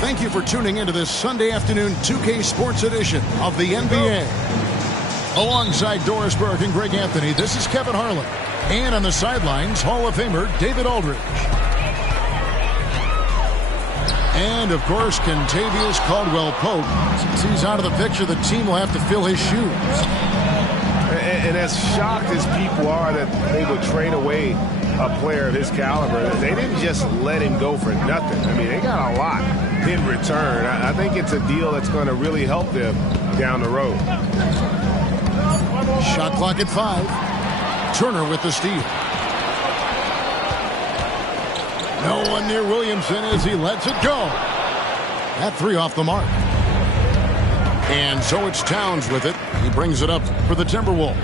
Thank you for tuning into this Sunday afternoon 2K Sports edition of the NBA. Alongside Doris Burke and Greg Anthony, this is Kevin Harlan. And on the sidelines, Hall of Famer David Aldridge. And, of course, Kentavious Caldwell-Pope. Since he's out of the picture, the team will have to fill his shoes. And as shocked as people are that they would trade away a player of his caliber, they didn't just let him go for nothing. I mean, they got a lot in return. I think it's a deal that's going to really help them down the road. Shot clock at 5. Turner with the steal. No one near Williamson as he lets it go. That three off the mark. And so it's Towns with it. He brings it up for the Timberwolves.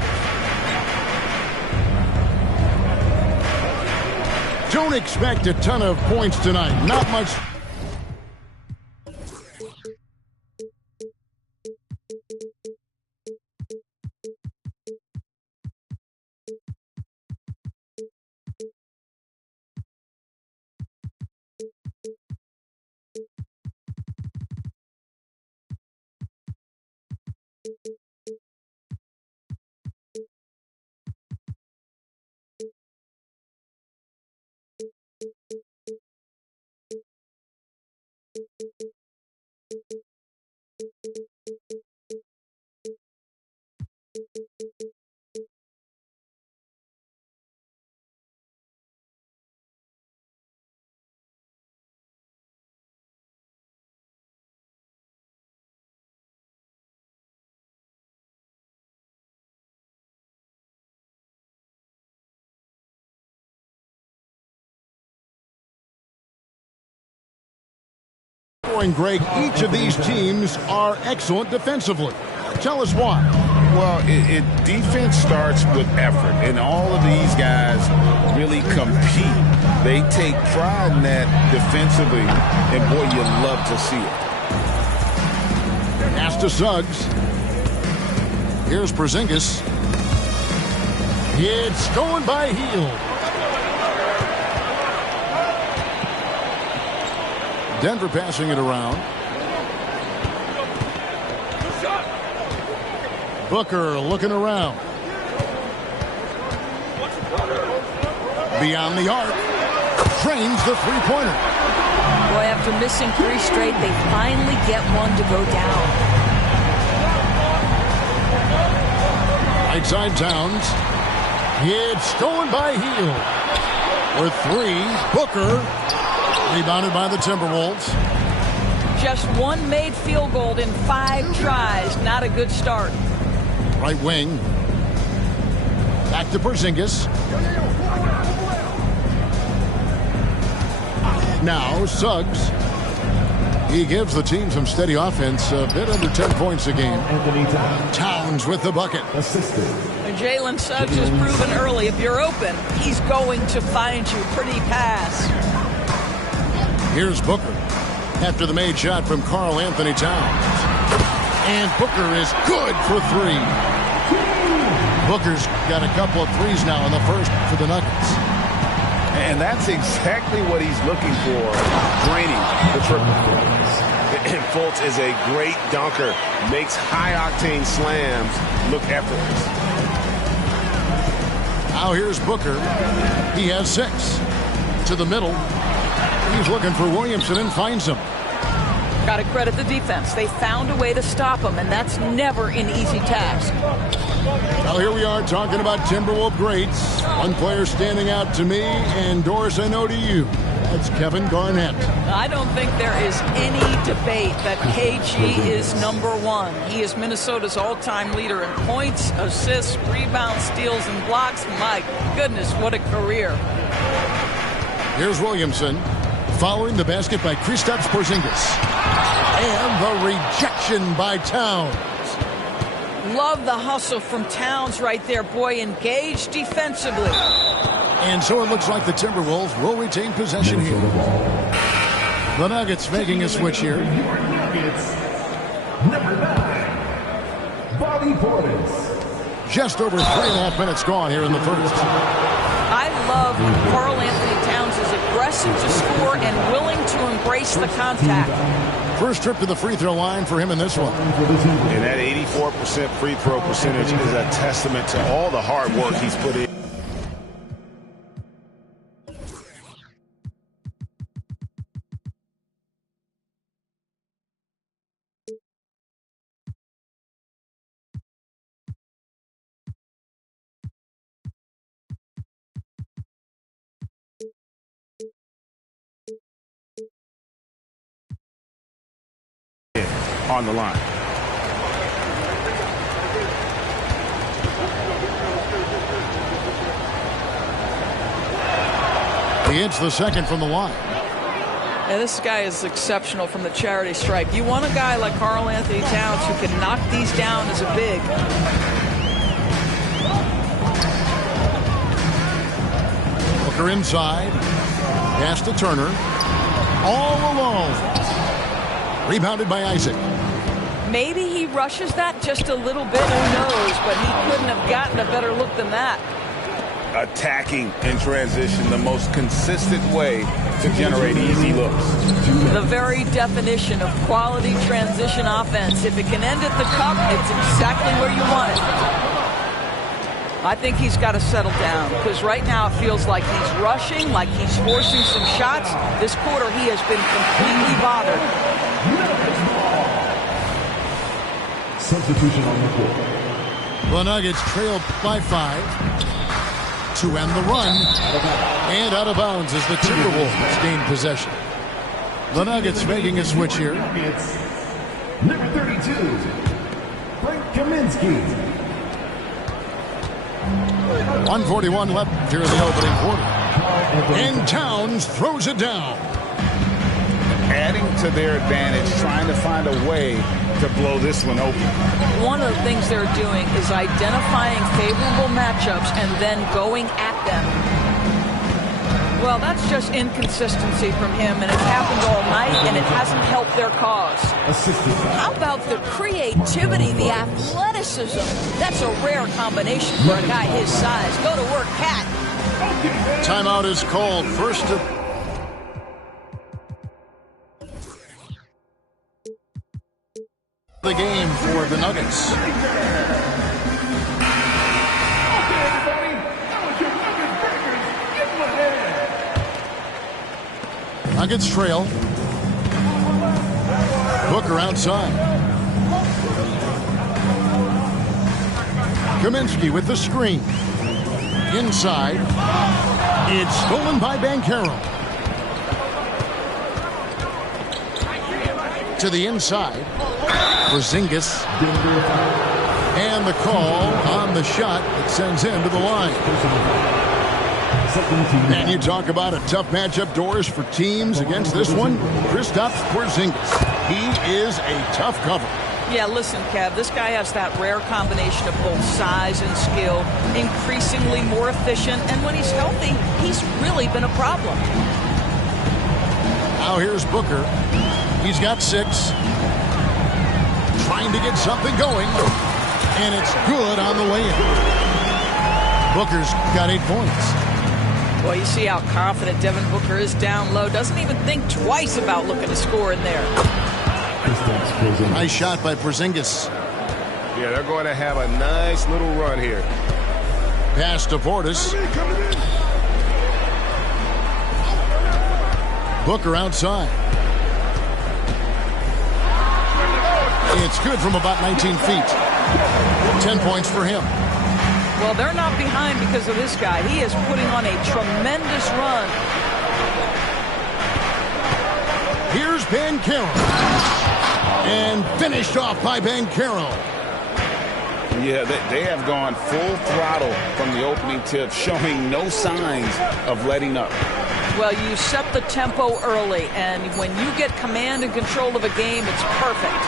Don't expect a ton of points tonight. Not much. Greg, each of these teams are excellent defensively. Tell us why. Well, defense starts with effort, and all of these guys really compete. They take pride in that defensively, and boy, you love to see it. Pass to Suggs. Here's Porzingis. It's going by Hield. Denver passing it around. Booker looking around. Beyond the arc. Drains the three-pointer. Boy, after missing 3 straight, they finally get one to go down. Right side Towns. It's stolen by Hield. For 3, Booker. Rebounded by the Timberwolves. Just one made field goal in 5 tries. Not a good start. Right wing. Back to Porzingis. Now Suggs. He gives the team some steady offense. A bit under 10 points a game. Towns with the bucket. Jalen Suggs has proven early, if you're open, he's going to find you. Pretty pass. Here's Booker after the made shot from Karl Anthony Towns. And Booker is good for 3. Booker's got a couple of threes now in the first for the Nuggets. And that's exactly what he's looking for, draining the triple. And Fultz is a great dunker, makes high-octane slams look effortless. Now here's Booker. He has 6. To the middle. He's looking for Williamson and finds him. Got to credit the defense. They found a way to stop him, and that's never an easy task. Well, here we are talking about Timberwolves greats. One player standing out to me, and Doris, I know to you. That's Kevin Garnett. I don't think there is any debate that KG is #1. He is Minnesota's all-time leader in points, assists, rebounds, steals, and blocks. My goodness, what a career. Here's Williamson. Following the basket by Kristaps Porzingis. And the rejection by Towns. Love the hustle from Towns right there. Boy, engaged defensively. And so it looks like the Timberwolves will retain possession here. The Nuggets making a switch here. Nuggets, number 9, Bobby Portis. Just over 3.5 minutes gone here in the first. I love Karl Anthony Towns is aggressive to score and willing to embrace the contact. First trip to the free throw line for him in this one. And that 84% free throw percentage is a testament to all the hard work he's put in. On the line. He hits the second from the line. Yeah, this guy is exceptional from the charity stripe. You want a guy like Karl Anthony Towns who can knock these down as a big. Booker inside. Pass to Turner. All alone. Rebounded by Isaac. Maybe he rushes that just a little bit, who knows, but he couldn't have gotten a better look than that. Attacking in transition, the most consistent way to generate easy looks. The very definition of quality transition offense. If it can end at the cup, it's exactly where you want it. I think he's got to settle down because right now it feels like he's rushing, like he's forcing some shots. This quarter he has been completely bothered. Substitution on the court. The Nuggets trail by 5 to end the run. And out of bounds as the Timberwolves gain possession. The Nuggets making a switch here. Nuggets, number 32, Frank Kaminsky. 1:41 left here in the opening quarter. And Towns throws it down. Adding to their advantage, trying to find a way to blow this one open. One of the things they're doing is identifying favorable matchups and then going at them. Well, that's just inconsistency from him, and it's happened all night, and it hasn't helped their cause. How about the creativity, the athleticism? That's a rare combination for a guy his size. Go to work, Cat. Timeout is called. First to the game for the Nuggets. Nuggets trail. Booker outside. Kaminsky with the screen. Inside. It's stolen by Banchero. To the inside. Porzingis. And the call on the shot that sends him to the line. And you talk about a tough matchup, Doris, for teams against this one. Kristaps Porzingis. He is a tough cover. Yeah, listen, Kev, this guy has that rare combination of both size and skill, increasingly more efficient, and when he's healthy, he's really been a problem. Now here's Booker. He's got 6. Trying to get something going, and it's good on the way in. Booker's got 8 points. Well, you see how confident Devin Booker is down low. Doesn't even think twice about looking to score in there. Nice shot by Porzingis. Yeah, they're going to have a nice little run here. Pass to Portis. Booker outside. It's good from about 19 feet. 10 points for him. Well, they're not behind because of this guy. He is putting on a tremendous run. Here's Banchero. And finished off by Banchero. Yeah, they have gone full throttle from the opening tip, showing no signs of letting up. Well, you set the tempo early, and when you get command and control of a game, it's perfect.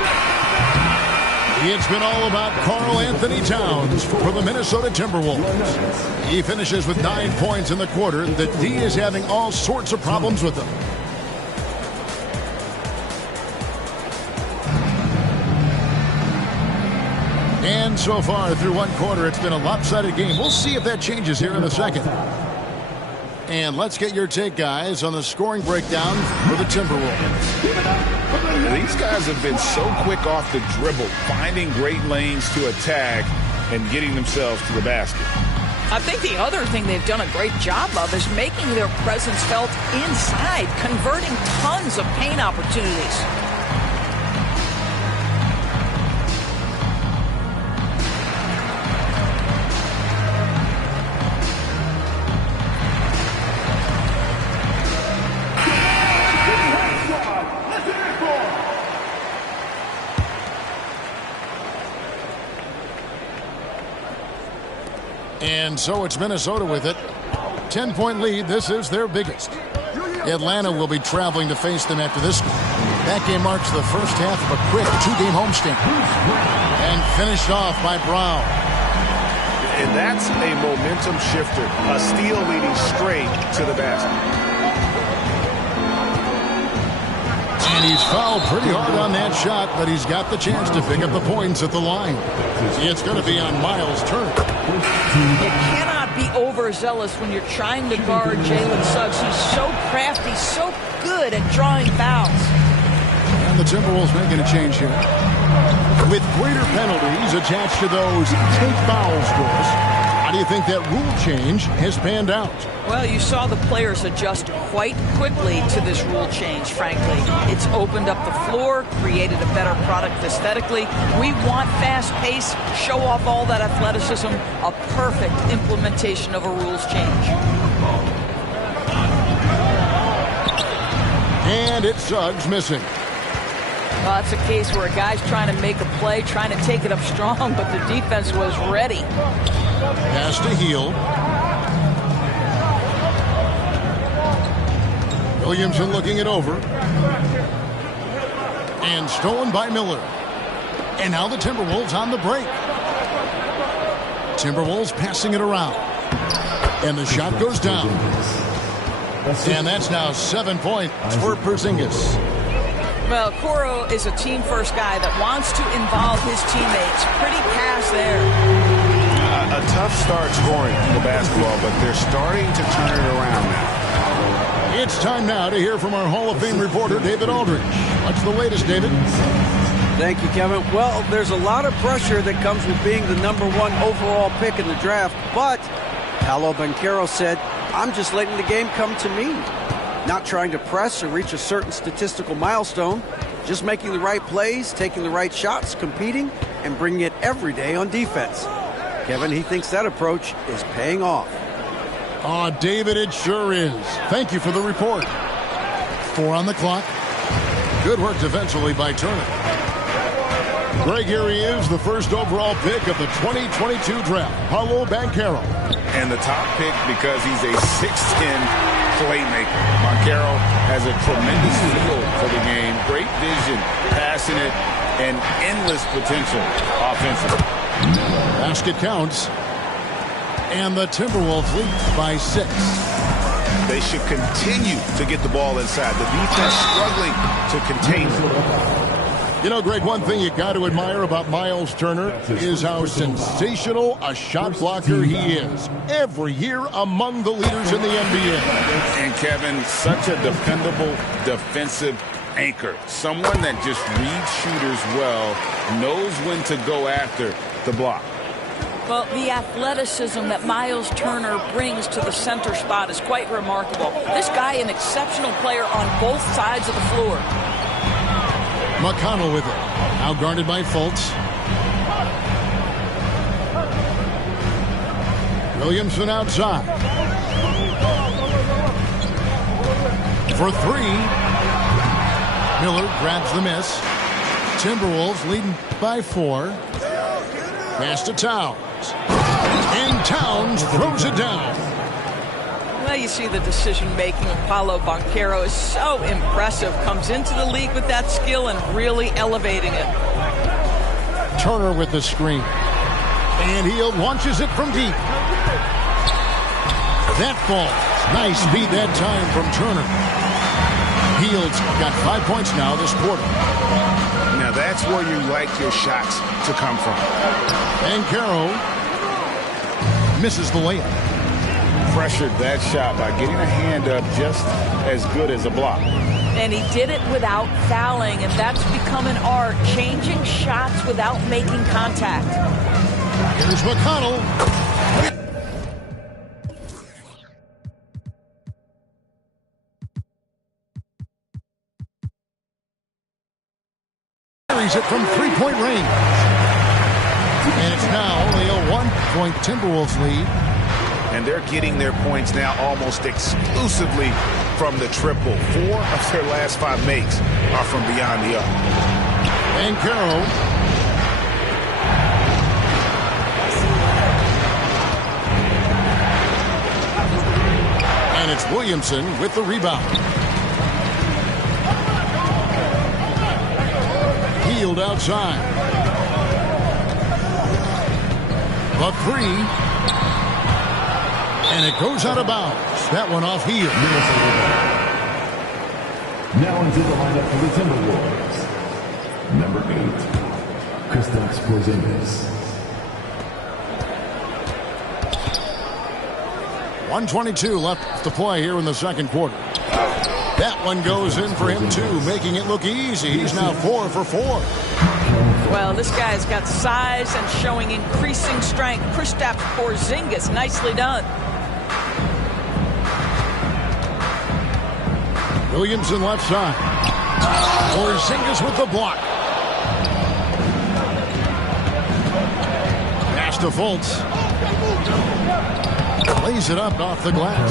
It's been all about Karl Anthony Towns for the Minnesota Timberwolves. He finishes with 9 points in the quarter. The D is having all sorts of problems with him. And so far through one quarter, it's been a lopsided game. We'll see if that changes here in a second. And let's get your take, guys, on the scoring breakdown for the Timberwolves. These guys have been so quick off the dribble, finding great lanes to attack and getting themselves to the basket. I think the other thing they've done a great job of is making their presence felt inside, converting tons of paint opportunities. And so it's Minnesota with it. 10-point lead. This is their biggest. Atlanta will be traveling to face them after this. That game marks the first half of a quick two-game homestand. And finished off by Brown. And that's a momentum shifter. A steal leading straight to the basket. And he's fouled pretty hard on that shot, but he's got the chance to pick up the points at the line. It's going to be on Miles Turner. You cannot be overzealous when you're trying to guard Jalen Suggs. He's so crafty, so good at drawing fouls. And the Timberwolves making a change here. With greater penalties attached to those take foul scores, how do you think that rule change has panned out? Well, you saw the players adjust quite quickly to this rule change, frankly. It's opened up the floor, created a better product aesthetically. We want fast pace, show off all that athleticism, a perfect implementation of a rules change. And it's Suggs missing. Well, that's a case where a guy's trying to make a play, trying to take it up strong, but the defense was ready. Pass to Hield. Williamson looking it over. And stolen by Miller. And now the Timberwolves on the break. Timberwolves passing it around. And the shot goes down. And that's now 7 points for Porzingis. Well, Coro is a team-first guy that wants to involve his teammates. Pretty pass there. A tough start scoring the basketball, but they're starting to turn it around now. It's time now to hear from our Hall of Fame reporter, David Aldridge. What's the latest, David? Thank you, Kevin. Well, there's a lot of pressure that comes with being the #1 overall pick in the draft, but Paolo Banchero said, I'm just letting the game come to me. Not trying to press or reach a certain statistical milestone, just making the right plays, taking the right shots, competing, and bringing it every day on defense. Kevin, he thinks that approach is paying off. Oh, David, it sure is. Thank you for the report. 4 on the clock. Good work defensively by Turner. Greg, here he is, the first overall pick of the 2022 draft, Paolo Banchero. And the top pick because he's a 6'10 playmaker. Banchero has a tremendous feel for the game, great vision, passionate, and endless potential offensively. Basket counts. And the Timberwolves lead by 6. They should continue to get the ball inside. The defense struggling to contain it. You know, Greg, one thing you got to admire about Miles Turner is how sensational a shot blocker he is. Every year among the leaders in the NBA. And Kevin, such a dependable defensive anchor. Someone that just reads shooters well, knows when to go after the block. Well, the athleticism that Miles Turner brings to the center spot is quite remarkable. This guy, an exceptional player on both sides of the floor. McConnell with it. Now guarded by Fultz. Williamson outside. For 3. Miller grabs the miss. Timberwolves leading by 4. Pass to Towns. And Towns throws it down. Well, you see the decision-making of Paolo Banchero is so impressive. Comes into the league with that skill and really elevating it. Turner with the screen. And he launches it from deep. That falls. Nice beat that time from Turner. Hield got 5 points now this quarter. Now that's where you like your shots to come from. Banchero misses the layup. Pressured that shot by getting a hand up just as good as a block. And he did it without fouling, and that's become an art, changing shots without making contact. Here's McConnell. Carries it from three-point range. And it's now only a 1-point Timberwolves lead. And they're getting their points now almost exclusively from the triple. 4 of their last 5 makes are from beyond the arc. Banchero. And it's Williamson with the rebound. Hield outside. The 3. And it goes out of bounds. That one off Hield. Now into the lineup for the Timberwolves. Number 8, Kristaps Porzingis. 1:22 left to play here in the second quarter. That one goes in for him too, making it look easy. He's now 4 for 4. Well, this guy's got size and showing increasing strength. Kristaps Porzingis, nicely done. Williamson left side. Porzingis with the block. Pass to Fultz. Lays it up off the glass.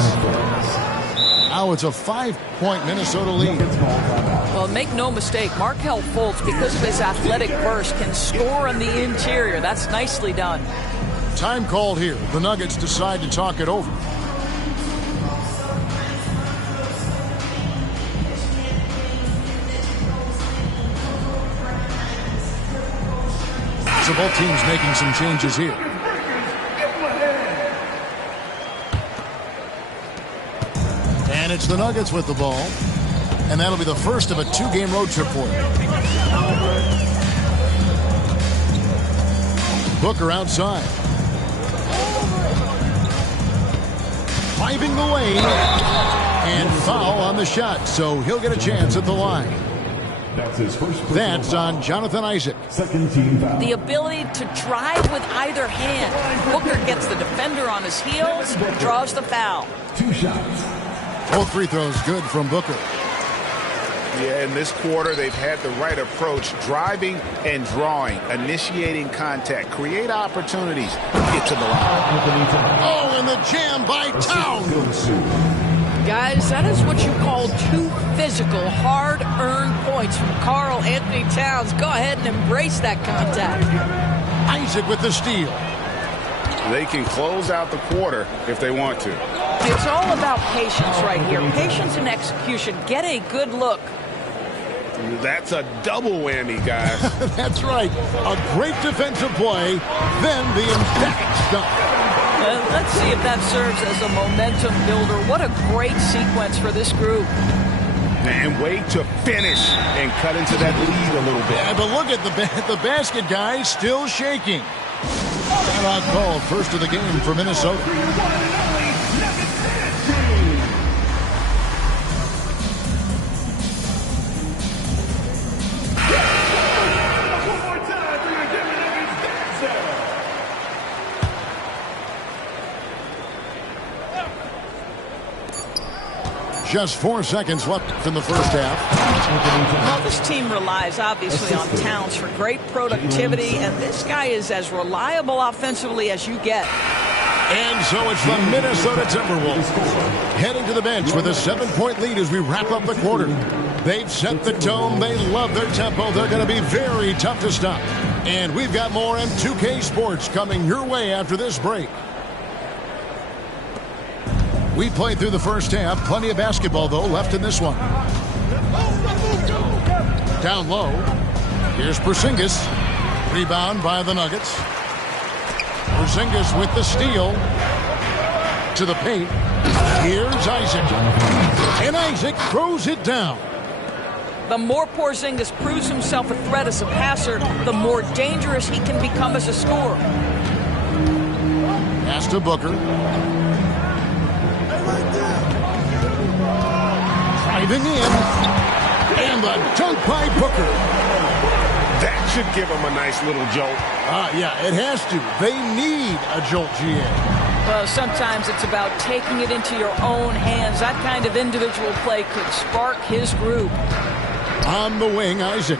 Now it's a 5-point Minnesota lead. Well, make no mistake, Markelle Fultz, because of his athletic burst, can score on the interior. That's nicely done. Time called here. The Nuggets decide to talk it over. So both teams making some changes here. And it's the Nuggets with the ball. And that'll be the first of a 2-game road trip for them. Booker outside. Driving the lane. And foul on the shot. So he'll get a chance at the line. That's his first. That's on Jonathan Isaac. Second team foul. The ability to drive with either hand. Booker gets the defender on his heels, draws the foul. 2 shots. Both free throws good from Booker. Yeah, in this quarter, they've had the right approach, driving and drawing, initiating contact, create opportunities, get to the line. Oh, and the jam by Towns. Guys, that is what you call 2 physical, hard-earned points from Karl Anthony Towns. Go ahead and embrace that contact. Isaac with the steal. They can close out the quarter if they want to. It's all about patience right here. Patience and execution. Get a good look. That's a double whammy, guys. That's right. A great defensive play, then the emphatic stuff. Let's see if that serves as a momentum builder. What a great sequence for this group. And wait to finish and cut into that lead a little bit. Yeah, but look at the basket, guys, still shaking. Timeout called, first of the game for Minnesota. Just 4 seconds left in the first half. Well, this team relies obviously on Towns for great productivity, and this guy is as reliable offensively as you get. And so it's the Minnesota Timberwolves heading to the bench with a 7-point lead as we wrap up the quarter. They've set the tone. They love their tempo. They're going to be very tough to stop. And we've got more M2K Sports coming your way after this break. We played through the first half. Plenty of basketball, though, left in this one. Down low. Here's Porzingis. Rebound by the Nuggets. Porzingis with the steal. To the paint. Here's Isaac. And Isaac throws it down. The more Porzingis proves himself a threat as a passer, the more dangerous he can become as a scorer. Pass to Booker. Driving in. And the dunk by Booker. That should give him a nice little jolt. Yeah, it has to. They need a jolt, GA. Well, sometimes it's about taking it into your own hands. That kind of individual play could spark his group. On the wing, Isaac.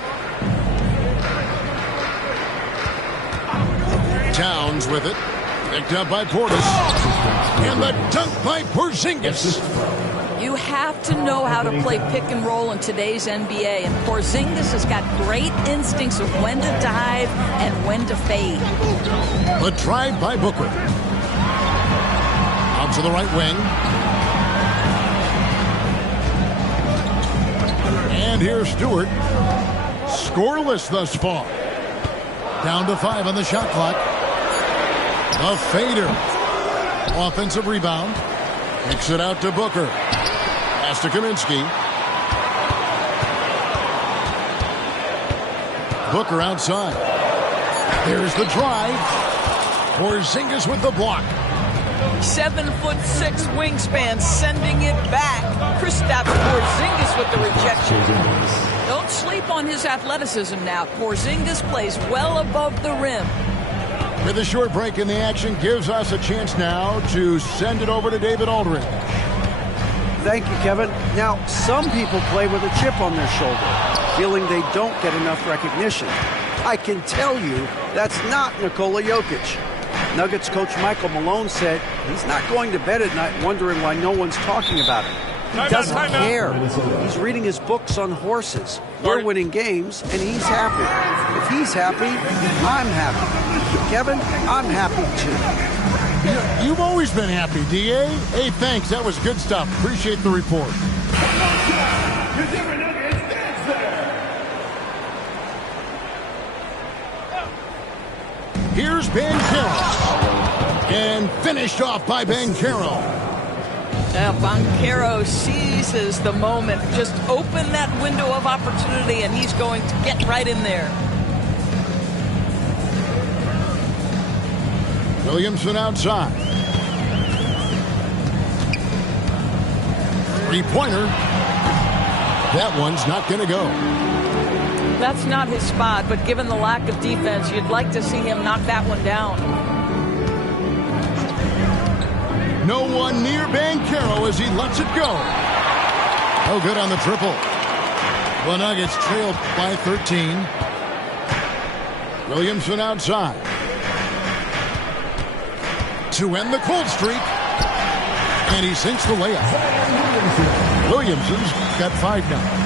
Towns with it. Picked up by Portis. And the dunk by Porzingis. You have to know how to play pick and roll in today's NBA, and Porzingis has got great instincts of when to dive and when to fade. The drive by Booker. Out to the right wing. And here's Stewart. Scoreless thus far. Down to 5 on the shot clock. The fader. Offensive rebound. Kicks it out to Booker. Pass to Kaminsky. Booker outside. There's the drive. Porzingis with the block. 7'6" wingspan, sending it back. Kristaps Porzingis with the rejection. Don't sleep on his athleticism now. Porzingis plays well above the rim. With a short break in the action, gives us a chance now to send it over to David Aldridge. Thank you, Kevin. Now, some people play with a chip on their shoulder, feeling they don't get enough recognition. I can tell you that's not Nikola Jokic. Nuggets coach Michael Malone said he's not going to bed at night wondering why no one's talking about him. He doesn't care. He's reading his books on horses. We're winning games, and he's happy. If he's happy, I'm happy. Kevin, I'm happy too. You've always been happy, D.A. Hey, thanks. That was good stuff. Appreciate the report. Here's Banchero. And finished off by Banchero. Banchero seizes the moment. Just open that window of opportunity, and he's going to get right in there. Williamson outside. Three-pointer. That one's not going to go. That's not his spot, but given the lack of defense, you'd like to see him knock that one down. No one near Banchero as he lets it go. Oh, good on the triple. The Nuggets trailed by 13. Williamson outside. To end the cold streak. And he sinks the layup. Williamson's got 5 now.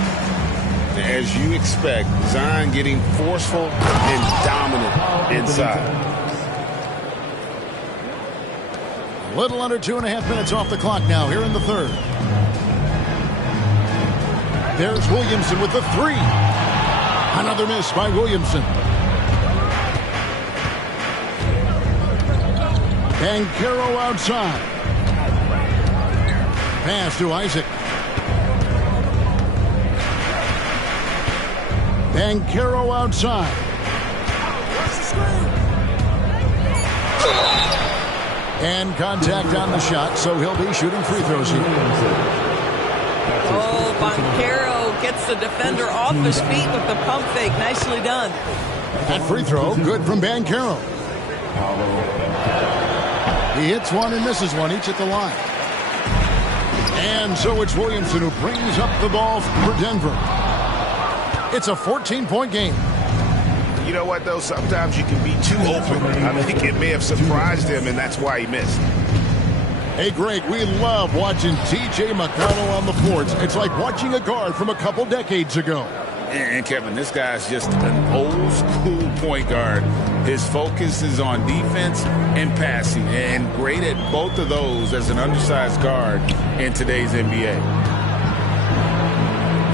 As you expect, Zion getting forceful and dominant inside. A little under 2.5 minutes off the clock now here in the third. There's Williamson with the 3. Another miss by Williamson. Banchero outside. Pass to Isaac. Banchero outside. And contact on the shot, so he'll be shooting free throws here. Oh, Banchero gets the defender off his feet with the pump fake. Nicely done. That free throw, good from Banchero. He hits one and misses one, each at the line. And so it's Williamson who brings up the ball for Denver. It's a 14-point game. You know what, though? Sometimes you can be too open. I think it may have surprised him, and that's why he missed. Hey, Greg, we love watching T.J. McConnell on the floor. It's like watching a guard from a couple decades ago. And Kevin, this guy's just an old school point guard. His focus is on defense and passing, and great at both of those as an undersized guard in today's NBA.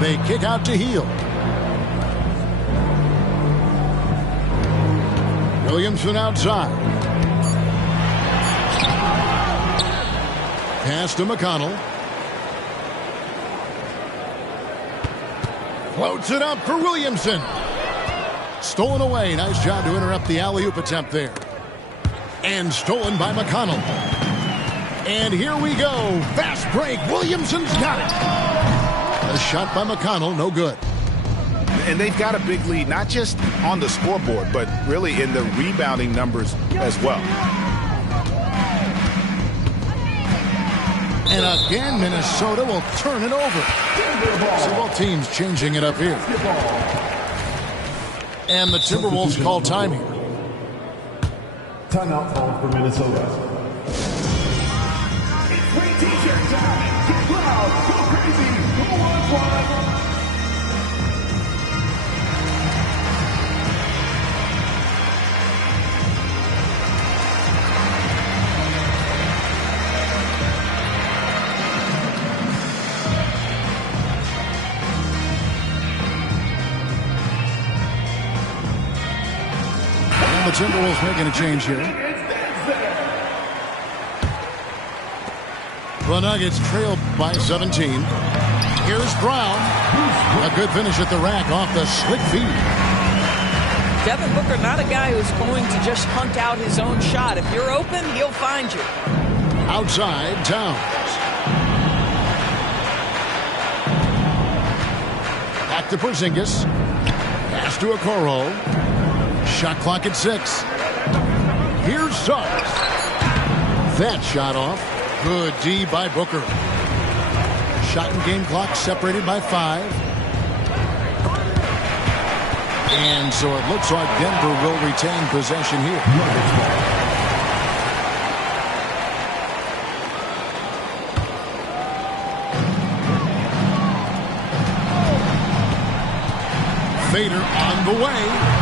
They kick out to Hield. Williamson outside. Pass to McConnell. Floats it up for Williamson. Stolen away. Nice job to interrupt the alley-oop attempt there. And stolen by McConnell. And here we go. Fast break. Williamson's got it. A shot by McConnell. No good. And they've got a big lead, not just on the scoreboard, but really in the rebounding numbers as well. And again, Minnesota will turn it over. So both teams changing it up here. And the Timberwolves call time here. Timeout called for Minnesota. Free t-shirt time. Get loud. Go crazy. Go on, fly. The Timberwolves making a change here. The Nuggets trail by 17. Here's Brown. A good finish at the rack off the slick feed. Devin Booker, not a guy who's going to just hunt out his own shot. If you're open, he'll find you. Outside, Towns. Back to Porzingis. Pass to Okoro. Shot clock at 6. Here's Suggs. That shot off. Good D by Booker. Shot and game clock separated by 5. And so it looks like Denver will retain possession here. Fader on the way.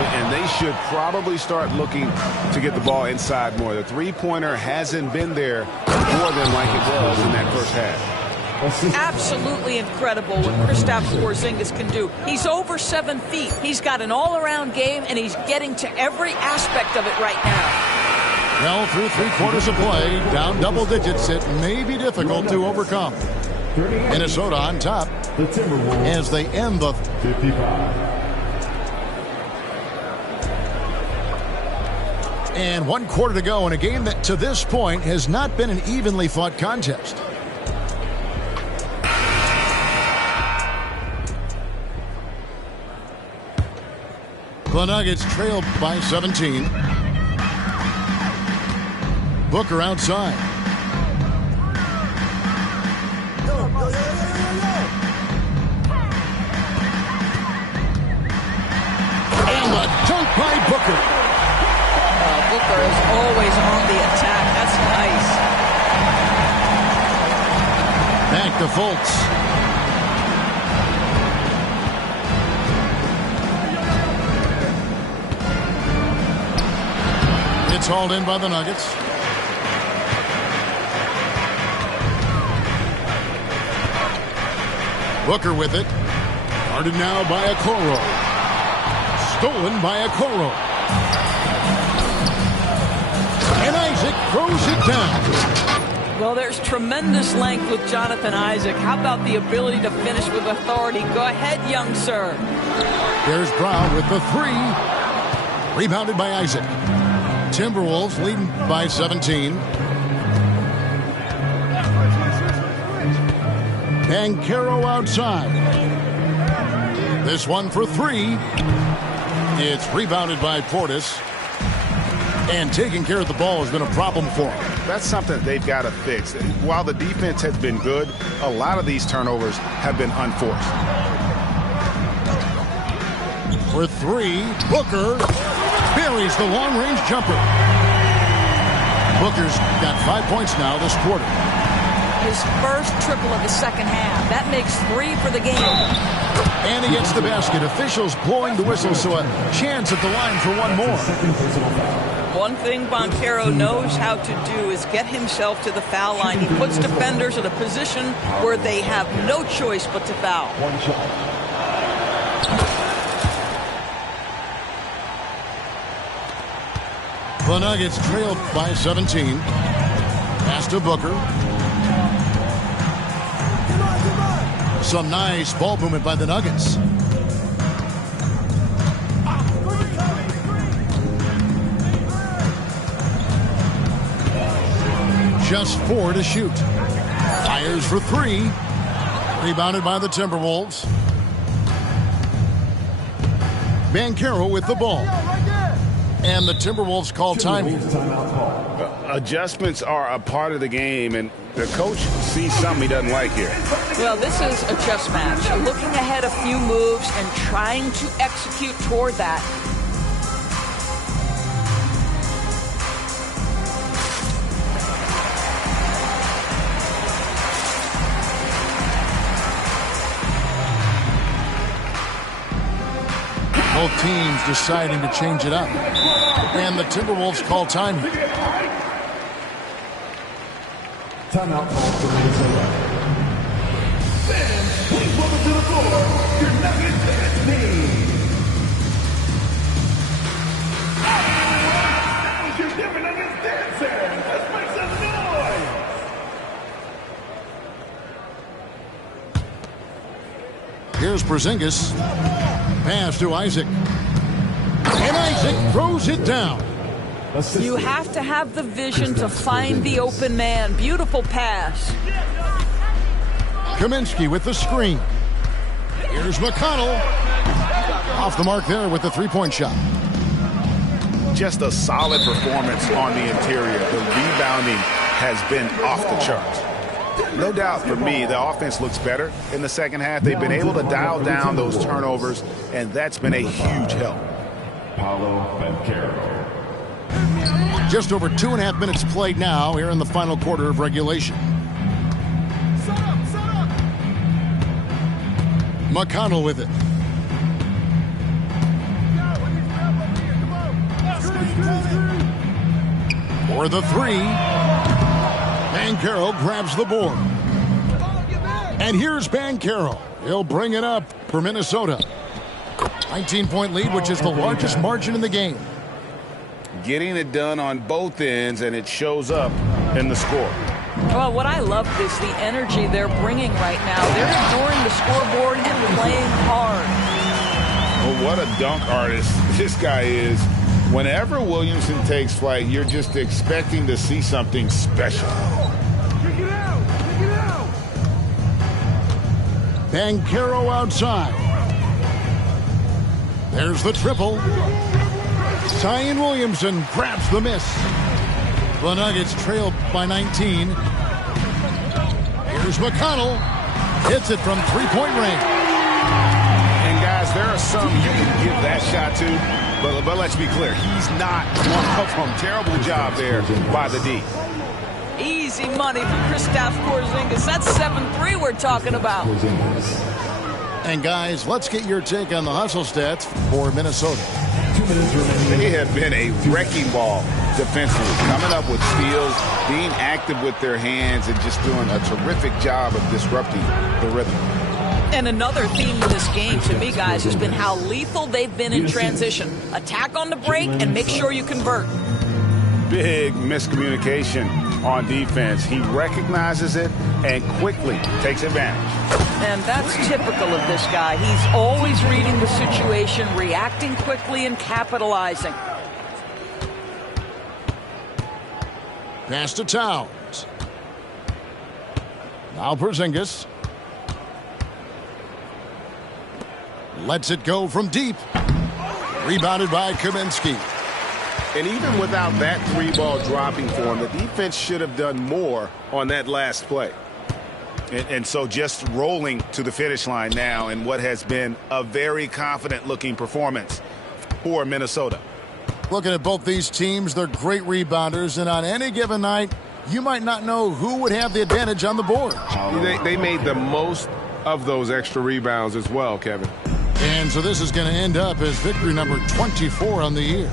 And they should probably start looking to get the ball inside more. The three-pointer hasn't been there more than like it was in that first half. Absolutely incredible what Kristaps Porzingis can do. He's over 7 feet. He's got an all-around game, and he's getting to every aspect of it right now. Well, through 3/4 of play, down double digits, it may be difficult to overcome. Minnesota on top as they end the 55. And 1/4 to go in a game that to this point has not been an evenly fought contest. The Nuggets trail by 17. Booker outside. And a dunk by Booker. Booker is always on the attack. That's nice. Back to Fultz. It's hauled in by the Nuggets. Booker with it. Guarded now by Okoro. Stolen by Okoro. And Isaac throws it down. Well, there's tremendous length with Jonathan Isaac. How about the ability to finish with authority? Go ahead, young sir. There's Brown with the 3. Rebounded by Isaac. Timberwolves leading by 17. Banchero outside. This one for 3. It's rebounded by Portis. And taking care of the ball has been a problem for him. That's something they've got to fix. While the defense has been good, a lot of these turnovers have been unforced. For 3, Booker buries the long-range jumper. Booker's got 5 points now this quarter. His first triple of the second half. That makes 3 for the game. And he gets the basket. Officials blowing the whistle, so a chance at the line for one more. One thing Banchero knows how to do is get himself to the foul line. He puts defenders in a position where they have no choice but to foul. One shot. The Nuggets trailed by 17. Pass to Booker. Some nice ball movement by the Nuggets. Just 4 to shoot. Fires for 3. Rebounded by the Timberwolves. Banchero with the ball. And the Timberwolves call time. Adjustments are a part of the game, and the coach sees something he doesn't like here. Well, this is a chess match. Looking ahead a few moves and trying to execute toward that. Both teams deciding to change it up. And the Timberwolves call time. Timeout call for Minnesota. Fans, please welcome to the floor your Nuggets dance team. That was your different Nuggets dancing. Let's make some noise. Here's Porzingis. Pass to Isaac. And Isaac throws it down. You have to have the vision to find the open man. Beautiful pass. Kaminsky with the screen. Here's McConnell. Off the mark there with the three-point shot. Just a solid performance on the interior. The rebounding has been off the charts. No doubt for me, the offense looks better in the second half. They've been able to dial down those turnovers, and that's been a huge help. Paolo Banchero. Just over 2.5 minutes played now here in the final quarter of regulation. McConnell with it. For the 3. Banchero grabs the board. And here's Banchero. He'll bring it up for Minnesota. 19-point lead, which is the largest margin in the game. Getting it done on both ends, and it shows up in the score. Well, what I love is the energy they're bringing right now. They're ignoring the scoreboard and playing hard. Well, what a dunk artist this guy is. Whenever Williamson takes flight, you're just expecting to see something special. Check it out! Check it out! Banchero outside. There's the triple. Zion Williamson grabs the miss. The Nuggets trail by 19. Here's McConnell. Hits it from three-point range. And guys, there are some you can give that shot to, but let's be clear, he's not one of them. Terrible job there by the D. Easy money for Kristaps Porzingis. That's 7-3 we're talking about. And guys, let's get your take on the hustle stats for Minnesota. 2 minutes remaining. They have been a wrecking ball defensively, coming up with steals, being active with their hands, and just doing a terrific job of disrupting the rhythm. And another theme in this game, to me, guys, has been how lethal they've been in transition. Attack on the break and make sure you convert. Big miscommunication on defense. He recognizes it and quickly takes advantage. And that's typical of this guy. He's always reading the situation, reacting quickly, and capitalizing. Pass to Towns. Now Porzingis. Lets it go from deep. Rebounded by Kaminsky. And even without that 3-ball dropping for him, the defense should have done more on that last play. And so just rolling to the finish line now in what has been a very confident-looking performance for Minnesota. Looking at both these teams, they're great rebounders, and on any given night, you might not know who would have the advantage on the board. They made the most of those extra rebounds as well, Kevin. And so this is going to end up as victory number 24 on the year.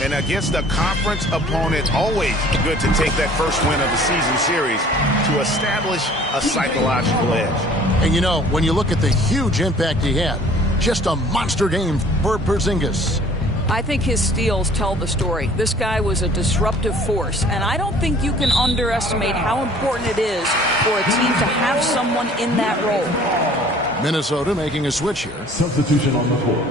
And against a conference opponent, always good to take that first win of the season series to establish a psychological edge. And you know, when you look at the huge impact he had, just a monster game for Porzingis. I think his steals tell the story. This guy was a disruptive force, and I don't think you can underestimate how important it is for a team to have someone in that role. Minnesota making a switch here. Substitution on the court.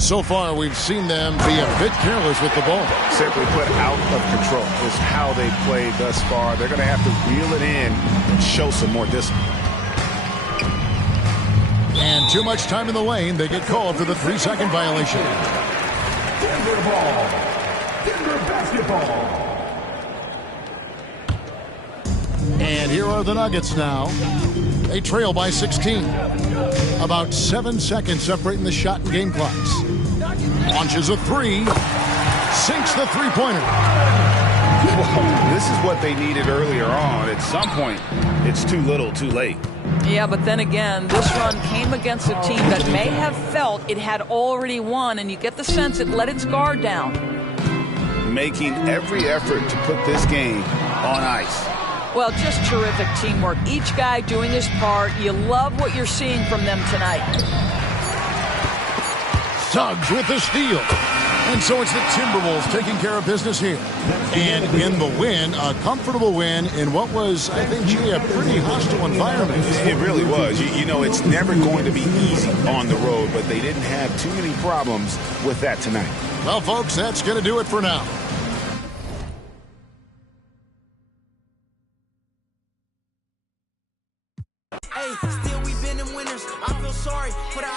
So far, we've seen them be a bit careless with the ball. Simply put, out of control is how they played thus far. They're going to have to reel it in and show some more discipline. And too much time in the lane. They get called for the 3-second violation. Denver ball. Denver basketball. And here are the Nuggets now. They trail by 16. About 7 seconds separating the shot and game clocks. Launches a three. Sinks the three-pointer. Well, this is what they needed earlier on. At some point, it's too little, too late. Yeah, but then again, this run came against a team that may have felt it had already won, and you get the sense it let its guard down. Making every effort to put this game on ice. Well, just terrific teamwork. Each guy doing his part. You love what you're seeing from them tonight. Suggs with the steal. And so it's the Timberwolves taking care of business here. And in the win, a comfortable win in what was, I think, a pretty hostile environment. It really was. You know, it's never going to be easy on the road, but they didn't have too many problems with that tonight. Well, folks, that's going to do it for now. Hey, still we been in winners. I feel sorry for the